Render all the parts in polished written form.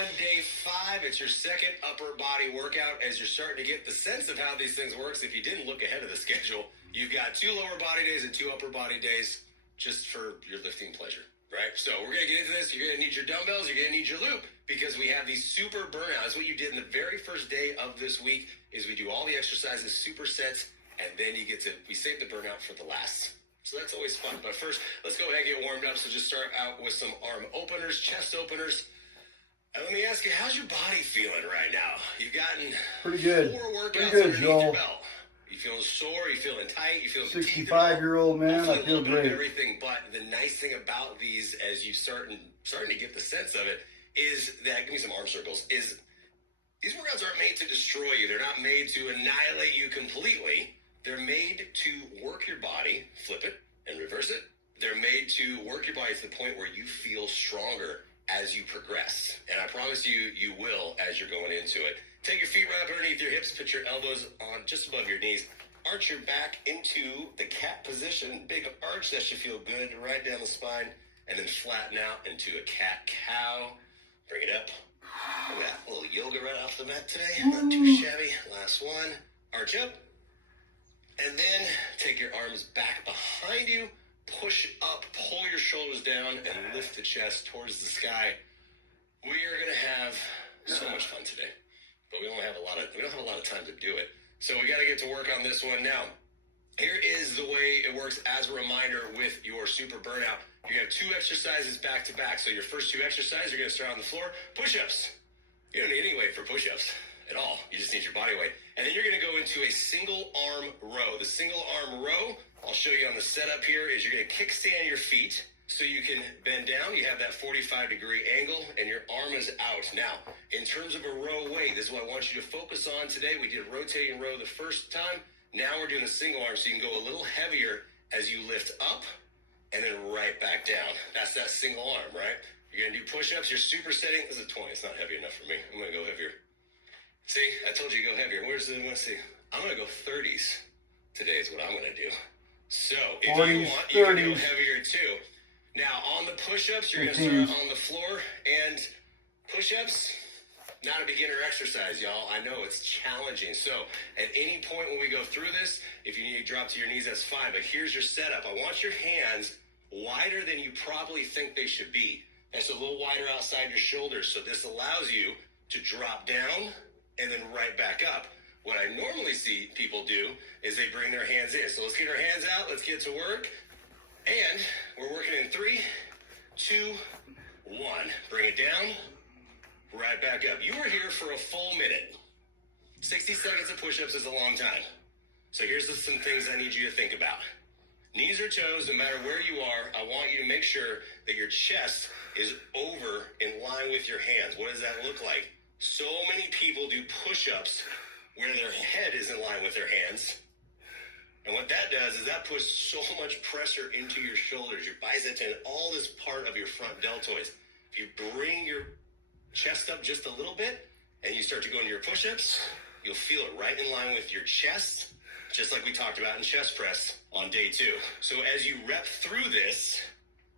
on day 5. It's your second upper body workout as you're starting to get the sense of how these things work. If you didn't look ahead of the schedule, you've got 2 lower body days and 2 upper body days just for your lifting pleasure, right? So we're going to get into this. You're going to need your dumbbells. You're going to need your loop because we have these super burnouts. What you did in the very first day of this week is we do all the exercises, supersets, and then we save the burnout for the last. So that's always fun. But first, let's go ahead and get warmed up. So just start out with some arm openers, chest openers. And let me ask you, how's your body feeling right now? You've gotten pretty good. 4 workouts pretty good, underneath Joel. your belt. You feeling sore? You feeling tight? You feeling 65-year-old man, I feel great. Everything, but the nice thing about these, as you starting to get the sense of it, is that give me some arm circles. Is these workouts aren't made to destroy you. They're not made to annihilate you completely. They're made to work your body, flip it and reverse it. They're made to work your body to the point where you feel stronger as you progress. And I promise you, you will as you're going into it. Take your feet right up underneath your hips. Put your elbows on just above your knees. Arch your back into the cat position. Big arch. That should feel good right down the spine. And then flatten out into a cat-cow. Bring it up. Look at that little yoga right off the mat today. Not too shabby. Last one. Arch up. And then take your arms back behind you, push up, pull your shoulders down, and lift the chest towards the sky. We are going to have so much fun today, but we don't have a lot of time to do it. So we got to get to work on this one now. Here is the way it works as a reminder with your super burnout. You have 2 exercises back to back. So your first 2 exercises, you're going to start on the floor, push-ups. You don't need any weight for push-ups at all. You just need your body weight. And then you're going to go into a single arm row. The single arm row, I'll show you on the setup here, is you're going to kickstand your feet so you can bend down. You have that 45-degree angle, and your arm is out. Now, in terms of a row weight, this is what I want you to focus on today. We did rotating row the first time. Now we're doing a single arm, so you can go a little heavier as you lift up and then right back down. That's that single arm, right? You're going to do push-ups. You're supersetting. This is a 20. It's not heavy enough for me. I'm going to go heavier. See, I told you to go heavier. Let's see. I'm going to go 30s. Today is what I'm going to do. So, if 40s, you want, you 30s. Can go heavier too. Now, on the push-ups, you're going to start on the floor. And push-ups, not a beginner exercise, y'all. I know it's challenging. So, at any point when we go through this, if you need to drop to your knees, that's fine. But here's your setup. I want your hands wider than you probably think they should be. That's a little wider outside your shoulders. So, this allows you to drop down and then right back up. What I normally see people do is they bring their hands in. So let's get our hands out. Let's get to work. And we're working in 3, 2, 1. Bring it down. Right back up. You are here for a full minute. 60 seconds of push-ups is a long time. So here's some things I need you to think about. Knees or toes, no matter where you are, I want you to make sure that your chest is over in line with your hands. What does that look like? So many people do push-ups where their head is in line with their hands. And what that does is that puts so much pressure into your shoulders, your biceps, and all this part of your front deltoids. If you bring your chest up just a little bit and you start to go into your push-ups, you'll feel it right in line with your chest, just like we talked about in chest press on day 2. So as you rep through this,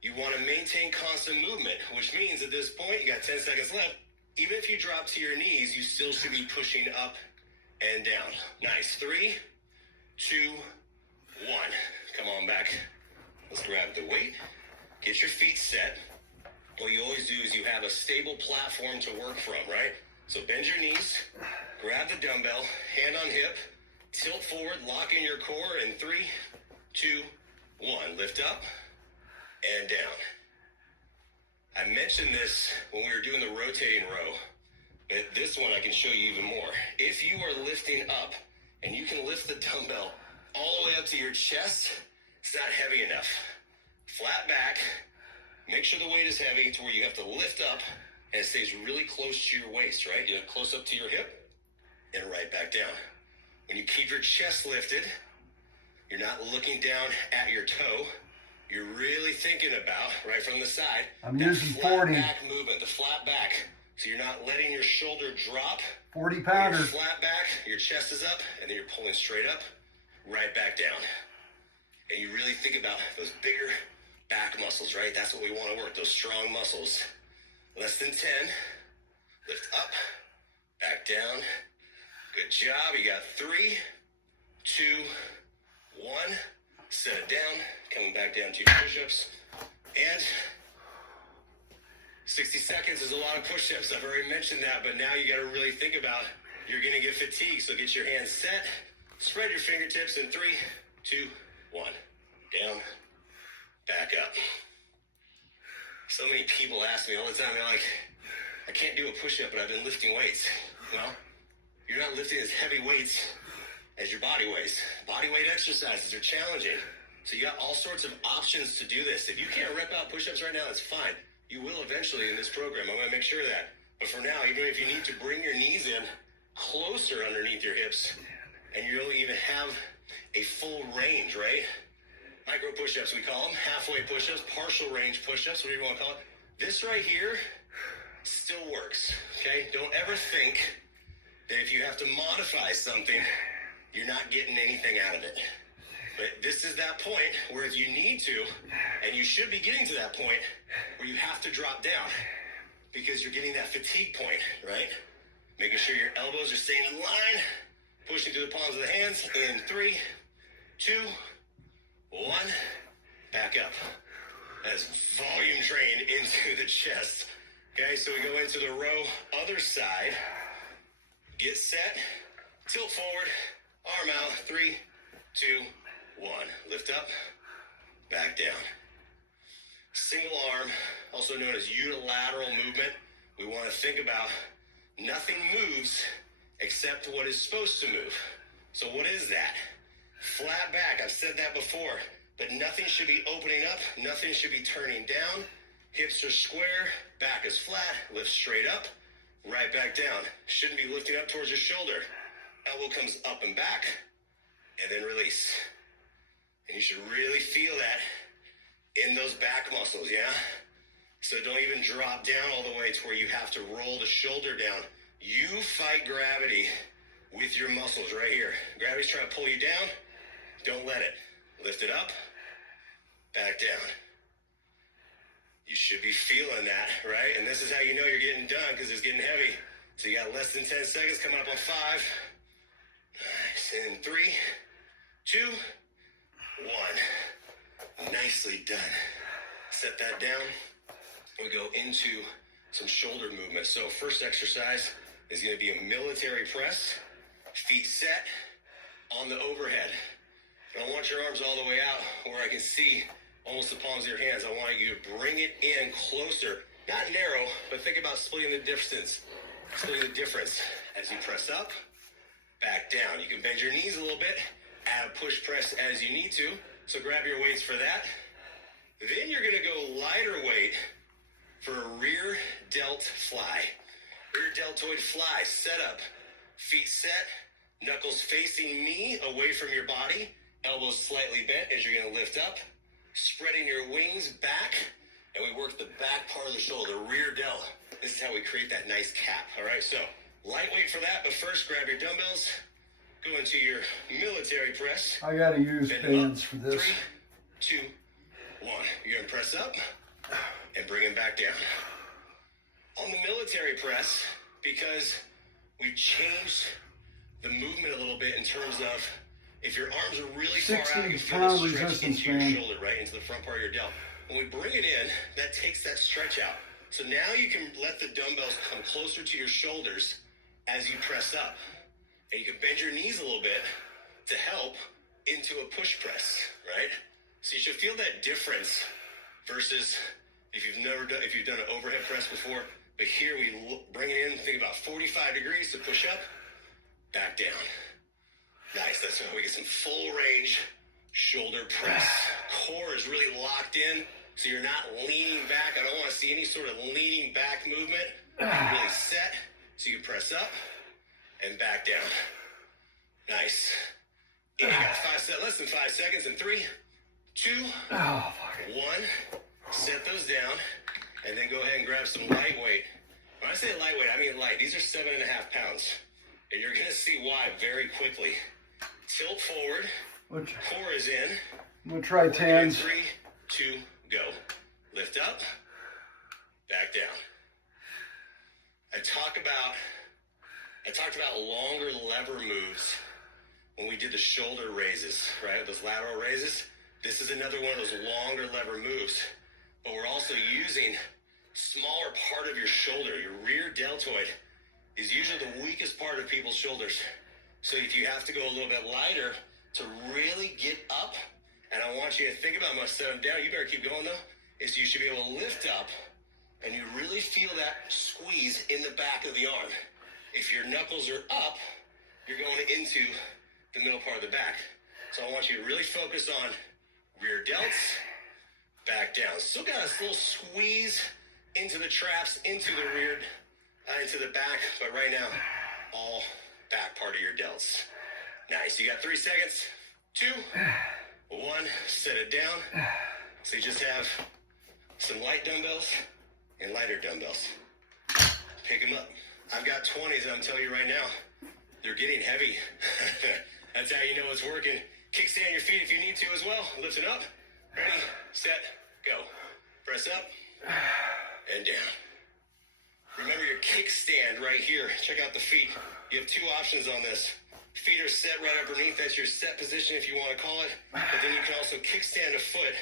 you want to maintain constant movement, which means at this point, you got 10 seconds left. Even if you drop to your knees, you still should be pushing up and down. Nice. 3, 2, 1. Come on back. Let's grab the weight. Get your feet set. What you always do is you have a stable platform to work from, right? So bend your knees, grab the dumbbell, hand on hip, tilt forward, lock in your core in 3, 2, 1. Lift up and down. I mentioned this when we were doing the rotating row, but this one I can show you even more. If you are lifting up and you can lift the dumbbell all the way up to your chest, it's not heavy enough. Flat back, make sure the weight is heavy to where you have to lift up and it stays really close to your waist, right? You know, close up to your hip and right back down. When you keep your chest lifted, you're not looking down at your toe. You're really thinking about, right from the side, I'm using 40. Back movement, the flat back. So you're not letting your shoulder drop. 40 pounders. Flat back, your chest is up, and then you're pulling straight up, right back down. And you really think about those bigger back muscles, right? That's what we want to work, those strong muscles. Less than 10. Lift up, back down. Good job. You got 3, 2, 1. Set it down, coming back down to your push-ups. And 60 seconds is a lot of push-ups. I've already mentioned that, but now you got to really think about you're going to get fatigued. So get your hands set. Spread your fingertips in 3, 2, 1. Down, back up. So many people ask me all the time, they're like, I can't do a push-up, but I've been lifting weights. Well, you're not lifting as heavy weights as your body weights. Body weight exercises are challenging. So you got all sorts of options to do this. If you can't rep out push-ups right now, that's fine. You will eventually in this program. I'm going to make sure of that. But for now, even if you need to bring your knees in closer underneath your hips, and you don't even have a full range, right? Micro push-ups, we call them. Halfway push-ups, partial range push-ups, whatever you want to call it. This right here still works, okay? Don't ever think that if you have to modify something, you're not getting anything out of it. But this is that point where if you need to, and you should be getting to that point, where you have to drop down because you're getting that fatigue point, right? Making sure your elbows are staying in line, pushing through the palms of the hands. In 3, 2, 1, back up. That's volume train into the chest. Okay, so we go into the row, other side. Get set, tilt forward, arm out. 3, 2, 1. Lift up, back down. Single arm, also known as unilateral movement. We want to think about nothing moves except what is supposed to move. So what is that? Flat back, I've said that before, but nothing should be opening up, nothing should be turning down. Hips are square, back is flat, lift straight up, right back down. Shouldn't be lifting up towards your shoulder. Elbow comes up and back, and then release. And you should really feel that in those back muscles, yeah? So don't even drop down all the way to where you have to roll the shoulder down. You fight gravity with your muscles right here. Gravity's trying to pull you down. Don't let it. Lift it up, back down. You should be feeling that, right? And this is how you know you're getting done, because it's getting heavy. So you got less than 10 seconds coming up on 5. Nice. In 3, 2, 1. Nicely done. Set that down. We go into some shoulder movement. So first exercise is going to be a military press. Feet set on the overhead. I don't want your arms all the way out where I can see almost the palms of your hands. I want you to bring it in closer. Not narrow, but think about splitting the difference. Splitting the difference as you press up, back down. You can bend your knees a little bit, add a push press as you need to. So grab your weights for that. Then you're going to go lighter weight for a rear delt fly. Rear deltoid fly. Set up. Feet set. Knuckles facing me away from your body. Elbows slightly bent as you're going to lift up. Spreading your wings back. And we work the back part of the shoulder. Rear delt. This is how we create that nice cap. All right, so lightweight for that. But first, grab your dumbbells. Go into your military press. I got to use bands for this. 3, 2, 1. You're going to press up and bring them back down. On the military press, because we've changed the movement a little bit in terms of if your arms are really far out, you feel the stretch into your shoulder, right, into the front part of your delt. When we bring it in, that takes that stretch out. So now you can let the dumbbells come closer to your shoulders as you press up. And you can bend your knees a little bit to help into a push press, right? So you should feel that difference versus if you've done an overhead press before. But here we bring it in, think about 45 degrees to push up, back down. Nice, that's how we get some full range shoulder press. Core is really locked in, so you're not leaning back. I don't want to see any sort of leaning back movement. You're really set, so you can press up and back down. Nice. And you got less than 5 seconds in 3, 2, 1. Set those down, and then go ahead and grab some lightweight. When I say lightweight, I mean light. These are 7.5 pounds. And you're going to see why very quickly. Tilt forward. Core is in. I'm going to try 10s. 3, 2, go. Lift up. Back down. I talked about longer lever moves when we did the shoulder raises, right? Those lateral raises. This is another one of those longer lever moves. But we're also using smaller part of your shoulder. Your rear deltoid is usually the weakest part of people's shoulders. So if you have to go a little bit lighter to really get up, and I want you to think about, I'm going to set them down. You better keep going though. Is you should be able to lift up and you really feel that squeeze in the back of the arm. If your knuckles are up, you're going into the middle part of the back. So I want you to really focus on rear delts, back down. Still got a little squeeze into the traps, into the rear, into the back, but right now, all back part of your delts. Nice. You got 3 seconds. 2, 1. Set it down. So you just have some light dumbbells and lighter dumbbells. Pick them up. I've got 20s, and I'm telling you right now, they're getting heavy. That's how you know it's working. Kickstand your feet if you need to as well. Lift it up. Ready, set, go. Press up and down. Remember your kickstand right here. Check out the feet. You have 2 options on this. Feet are set right underneath. That's your set position if you want to call it. But then you can also kickstand a foot,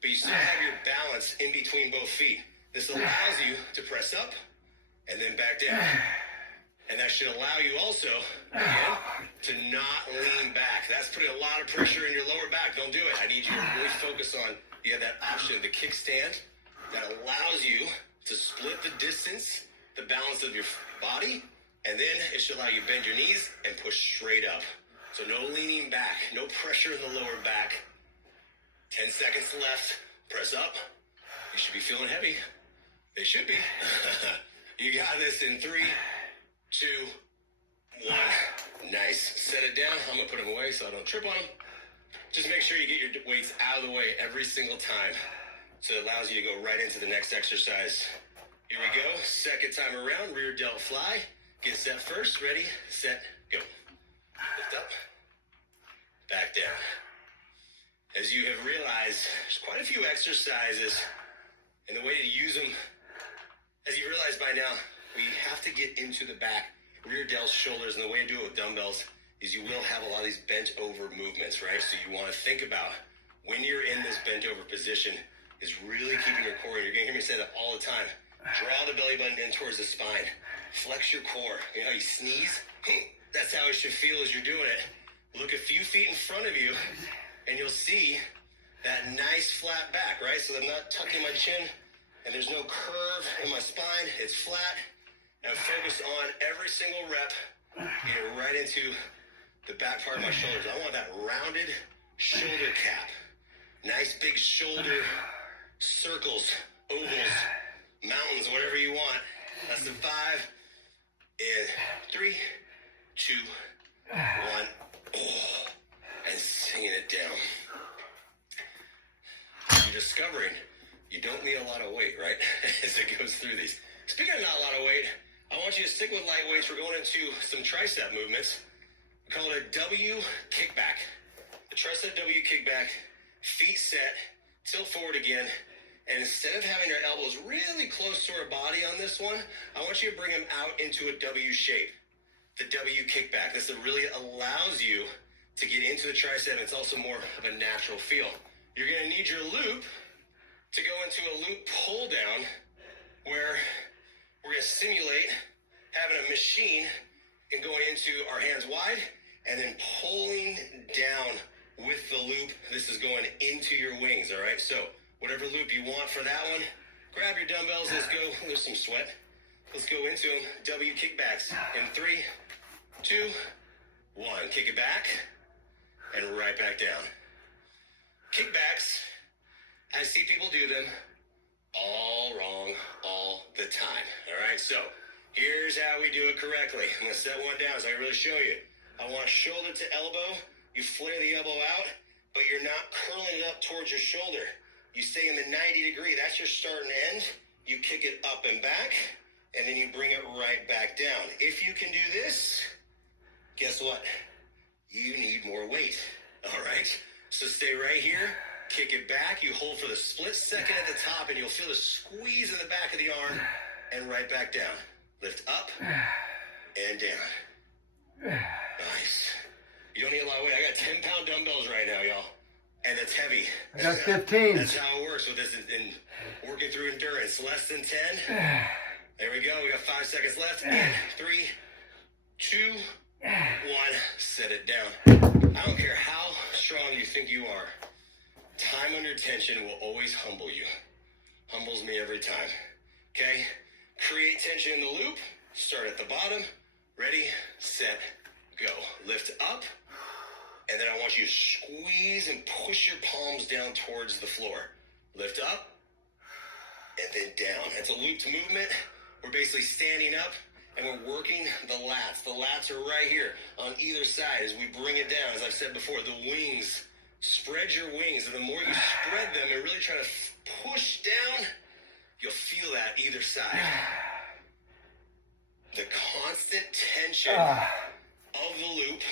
but you still have your balance in between both feet. This allows you to press up and then back down. And that should allow you also, again, to not lean back. That's putting a lot of pressure in your lower back. Don't do it. I need you to really focus on, you have that option, the kickstand, that allows you to split the distance, the balance of your body, and then it should allow you to bend your knees and push straight up. So no leaning back, no pressure in the lower back. 10 seconds left. Press up. You should be feeling heavy. They should be. You got this in 3, 2, 1. Nice. Set it down. I'm going to put them away so I don't trip on them. Just make sure you get your weights out of the way every single time. So it allows you to go right into the next exercise. Here we go. Second time around. Rear delt fly. Get set first. Ready, set, go. Lift up. Back down. As you have realized, there's quite a few exercises, and the way to use them, as you realize by now, we have to get into the back, rear delts, shoulders, and the way to do it with dumbbells is you will have a lot of these bent over movements, right? So you want to think about when you're in this bent over position is really keeping your core in. You're going to hear me say that all the time. Draw the belly button in towards the spine. Flex your core. You know how you sneeze? That's how it should feel as you're doing it. Look a few feet in front of you, and you'll see that nice flat back, right? So I'm not tucking my chin, and there's no curve in my spine. It's flat. And focus on every single rep, get right into the back part of my shoulders. I want that rounded shoulder cap. Nice big shoulder circles, ovals, mountains, whatever you want. That's the 5. In 3, 2, 1. Oh, and singing it down. You're discovering you don't need a lot of weight, right? As it goes through these. Speaking of not a lot of weight, I want you to stick with light weights. We're going into some tricep movements. We call it a W kickback. The tricep W kickback, feet set, tilt forward again. And instead of having our elbows really close to our body on this one, I want you to bring them out into a W shape. The W kickback. This really allows you to get into the tricep. It's also more of a natural feel. You're going to need your loop to go into a loop pull down where we're going to simulate having a machine and going into our hands wide and then pulling down with the loop. This is going into your wings, all right? So whatever loop you want for that one, grab your dumbbells. Let's go. There's some sweat. Let's go into them. W kickbacks in 3, 2, 1. Kick it back and right back down. Kickbacks, I see people do them all wrong all the time. All right, so here's how we do it correctly. I'm going to set one down so I can really show you. I want shoulder to elbow. You flare the elbow out, but you're not curling it up towards your shoulder. You stay in the 90 degree. That's your start and end. You kick it up and back, and then you bring it right back down. If you can do this, guess what? You need more weight. All right? So stay right here. Kick it back. You hold for the split second at the top, and you'll feel the squeeze in the back of the arm, and right back down. Lift up and down. Nice. You don't need a lot of weight. I got 10-pound dumbbells right now, y'all. And it's heavy. I got 15. That's how it works with this in working through endurance. Less than 10. There we go. We got 5 seconds left. In 3, 2, 1. Set it down. I don't care how strong you think you are. Time under tension will always humble you. Humbles me every time. Okay? Create tension in the loop. Start at the bottom. Ready, set, go. Lift up. And then I want you to squeeze and push your palms down towards the floor. Lift up. And then down. It's a looped movement. We're basically standing up. And we're working the lats. The lats are right here on either side as we bring it down. As I've said before, the wings. Spread your wings. And the more you spread them and really try to push down, you'll feel that either side. The constant tension of the loop.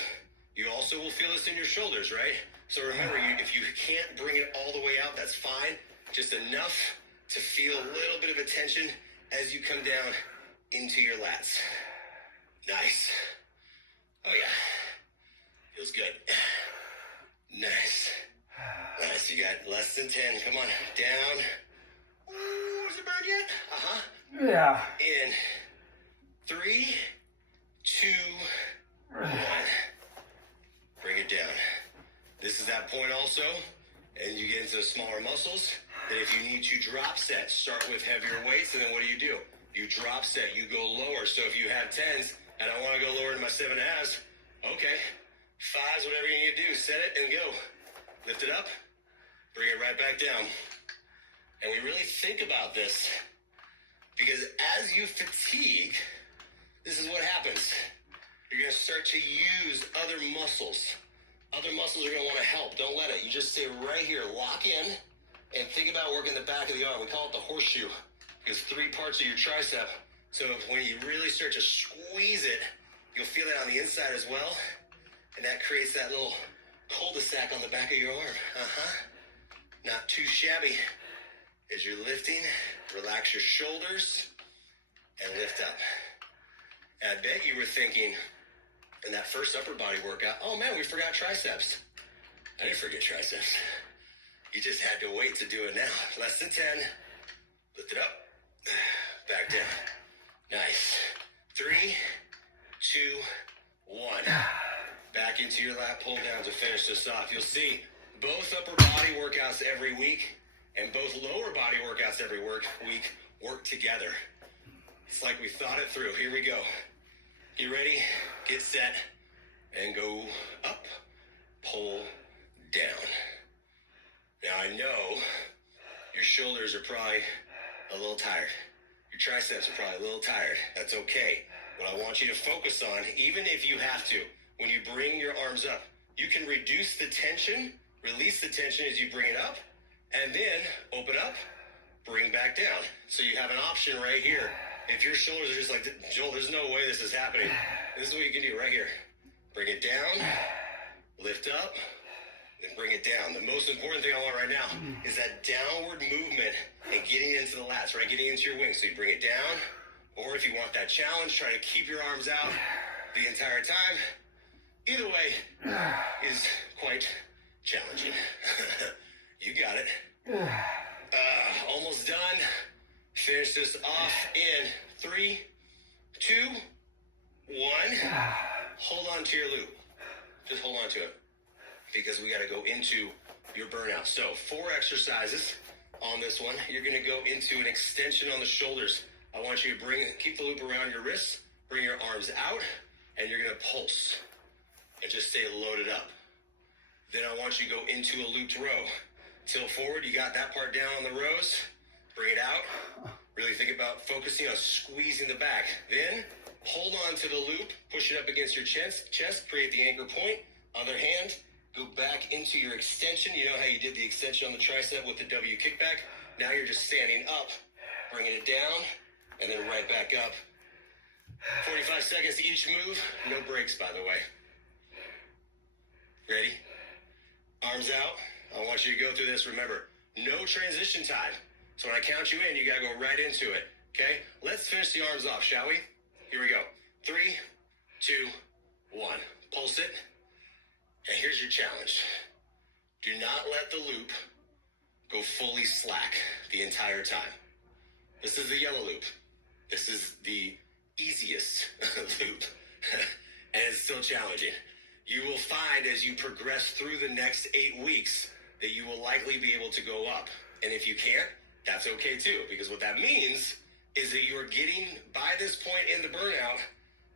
You also will feel this in your shoulders, right? So remember, if you can't bring it all the way out, that's fine. Just enough to feel a little bit of a tension as you come down into your lats. Nice. Oh, yeah. Feels good. Nice. Nice. You got less than 10. Come on. Down. Ooh, is it burned yet? Uh-huh. Yeah. In 3, 2, 1. Bring it down. This is that point also. And you get into the smaller muscles. Then if you need to drop set, start with heavier weights. And then what do? You drop set. You go lower. So if you have 10s, and I want to go lower to my 7.5s, okay. 5s, whatever you need to do. Set it and go. Lift it up. Bring it right back down. And we really think about this because as you fatigue, this is what happens. You're going to start to use other muscles. Other muscles are going to want to help. Don't let it. You just stay right here. Lock in and think about working the back of the arm. We call it the horseshoe because 3 parts of your tricep. So when you really start to squeeze it, you'll feel that on the inside as well. And that creates that little cul-de-sac on the back of your arm. Not too shabby. As you're lifting, relax your shoulders and lift up. And I bet you were thinking in that first upper body workout, oh man, we forgot triceps. I didn't forget triceps. You just had to wait to do it now. Less than 10. Lift it up. Back down. Nice. 3, 2, 1. Back into your lat pull down to finish this off. You'll see both upper body workouts every week and both lower body workouts every week work together. It's like we thought it through. Here we go. Get ready, get set, and go up, pull down. Now I know your shoulders are probably a little tired. Your triceps are probably a little tired. That's okay. What I want you to focus on, even if you have to, when you bring your arms up, you can reduce the tension, release the tension as you bring it up, and then open up, bring back down. So you have an option right here. If your shoulders are just like, Joel, there's no way this is happening. This is what you can do right here. Bring it down, lift up, and bring it down. The most important thing I want right now is that downward movement and getting into the lats, right? Getting into your wings. So you bring it down, or if you want that challenge, try to keep your arms out the entire time. Either way is quite challenging. You got it. Almost done. Finish this off in 3, 2, 1. Hold on to your loop. Just hold on to it because we got to go into your burnout. So 4 exercises on this one. You're going to go into an extension on the shoulders. I want you to keep the loop around your wrists, bring your arms out, and you're going to pulse and just stay loaded up. Then I want you to go into a looped row. Tilt forward. You got that part down on the rows. Bring it out. Really think about focusing on squeezing the back. Then hold on to the loop. Push it up against your chest. Create the anchor point. Other hand. Go back into your extension. You know how you did the extension on the tricep with the W kickback? Now you're just standing up. Bringing it down. And then right back up. 45 seconds to each move. No breaks, by the way. Ready? Arms out. I want you to go through this. Remember, no transition time. So when I count you in, you got to go right into it. Okay? Let's finish the arms off, shall we? Here we go. 3, 2, 1. Pulse it. And here's your challenge. Do not let the loop go fully slack the entire time. This is the yellow loop. This is the easiest loop. And it's still challenging. You will find as you progress through the next 8 weeks that you will likely be able to go up. And if you can't, that's okay too, because what that means is that you're getting, by this point in the burnout,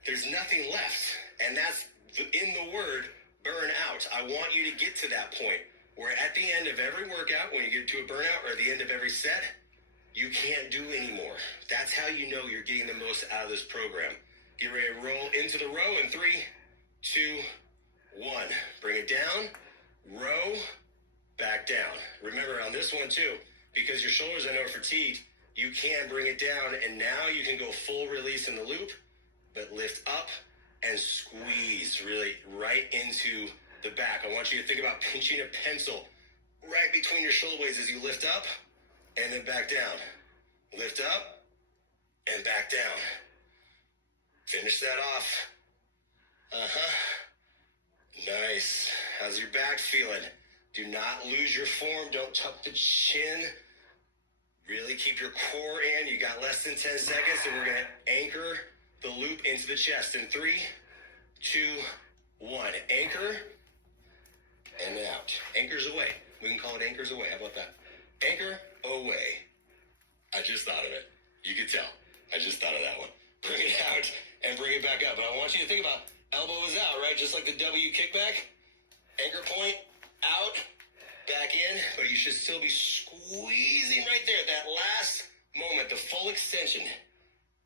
there's nothing left. And that's in the word burn out. I want you to get to that point where at the end of every workout, when you get to a burnout, or at the end of every set, you can't do anymore. That's how you know you're getting the most out of this program. Get ready to roll into the row in 3, 2, 1. Bring it down, row, back down. Remember on this one too, because your shoulders I know are fatigued, you can bring it down, and now you can go full release in the loop, but lift up and squeeze really right into the back. I want you to think about pinching a pencil right between your shoulder blades as you lift up and then back down. Lift up and back down. Finish that off. Nice. How's your back feeling? Do not lose your form. Don't tuck the chin. Really keep your core in. You got less than 10 seconds, and we're going to anchor the loop into the chest in 3, 2, 1. Anchor and out. Anchors away. We can call it anchors away. How about that? Anchor away. I just thought of it. You could tell. I just thought of that one. Bring it out and bring it back up. And I want you to think about elbow is out, right? Just like the W kickback. Anchor point, out, back in. But you should still be squeezing right there. That last moment, the full extension.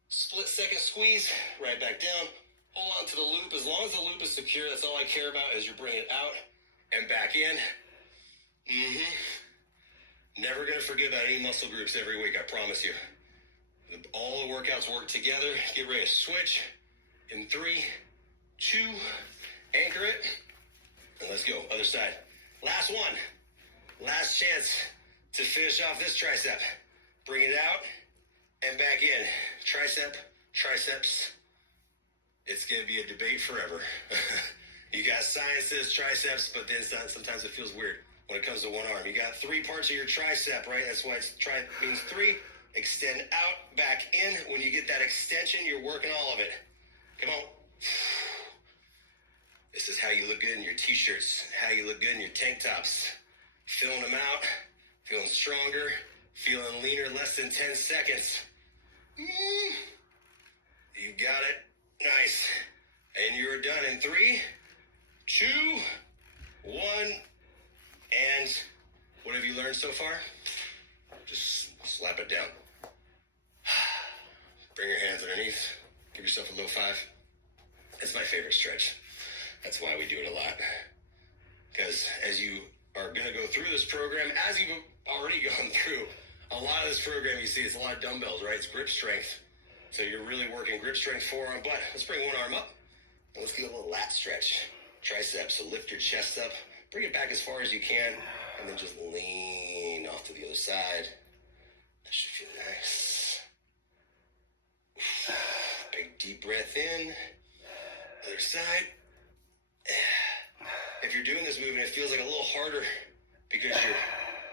Split second squeeze, right back down. Hold on to the loop. As long as the loop is secure, that's all I care about as you bring it out and back in. Never going to forget about any muscle groups every week, I promise you. All the workouts work together. Get ready to switch in 3, 2, anchor it, and let's go. Other side. Last one. Last chance to finish off this tricep. Bring it out and back in. Tricep, triceps. It's going to be a debate forever. You got science says triceps, but then sometimes it feels weird when it comes to one arm. You got 3 parts of your tricep, right? That's why it's means 3. Extend out, back in. When you get that extension, you're working all of it. Come on. This is how you look good in your t-shirts, how you look good in your tank tops. Filling them out, feeling stronger, feeling leaner, less than 10 seconds. You got it. Nice. And you're done in 3, 2, 1. And what have you learned so far? Just slap it down. Bring your hands underneath. Give yourself a low 5. That's my favorite stretch. That's why we do it a lot. Because as you are going to go through this program, as you've already gone through, a lot of this program, you see, it's a lot of dumbbells, right? It's grip strength. So you're really working grip strength, forearm, butt. Let's bring one arm up. And let's do a little lat stretch. Triceps. So lift your chest up. Bring it back as far as you can. And then just lean off to the other side. That should feel nice. Big deep breath in. Other side. If you're doing this movement, it feels like a little harder because you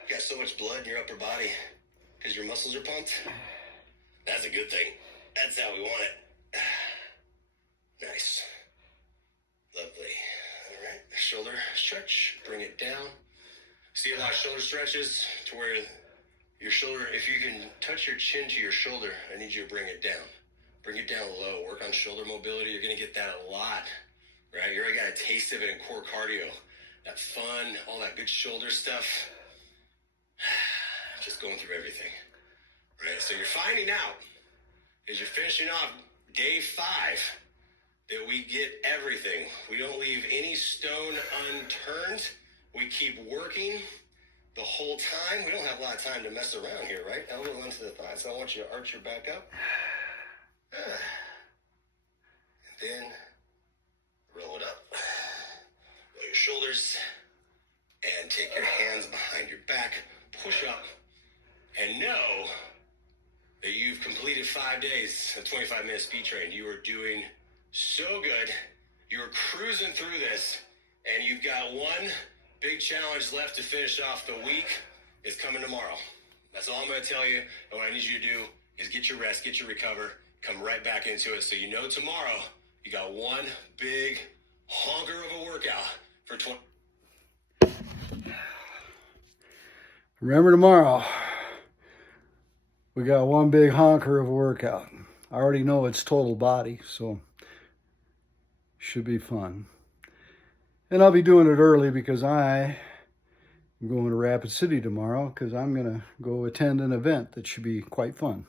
got so much blood in your upper body because your muscles are pumped. That's a good thing. That's how we want it. Nice. Lovely. All right. Shoulder stretch. Bring it down. See a lot of shoulder stretches to where your shoulder, if you can touch your chin to your shoulder, I need you to bring it down. Bring it down low. Work on shoulder mobility. You're going to get that a lot. Right? You already got a taste of it in core cardio. That fun, all that good shoulder stuff. Just going through everything. Right? So you're finding out, as you're finishing off day 5, that we get everything. We don't leave any stone unturned. We keep working the whole time. We don't have a lot of time to mess around here, right? Elbow into the thigh. So I want you to arch your back up. And then roll it up. Roll your shoulders. And take your hands behind your back. Push up. And know that you've completed completed 5 days of 25-minute speed train. You are doing so good. You are cruising through this, and you've got one big challenge left to finish off the week. It's coming tomorrow. That's all I'm going to tell you. And what I need you to do is get your rest, get your recover, come right back into it. So you know tomorrow you got one big honker of a workout for 20. Remember tomorrow, we got one big honker of a workout. I already know it's total body, so should be fun. And I'll be doing it early because I am going to Rapid City tomorrow because I'm going to go attend an event that should be quite fun.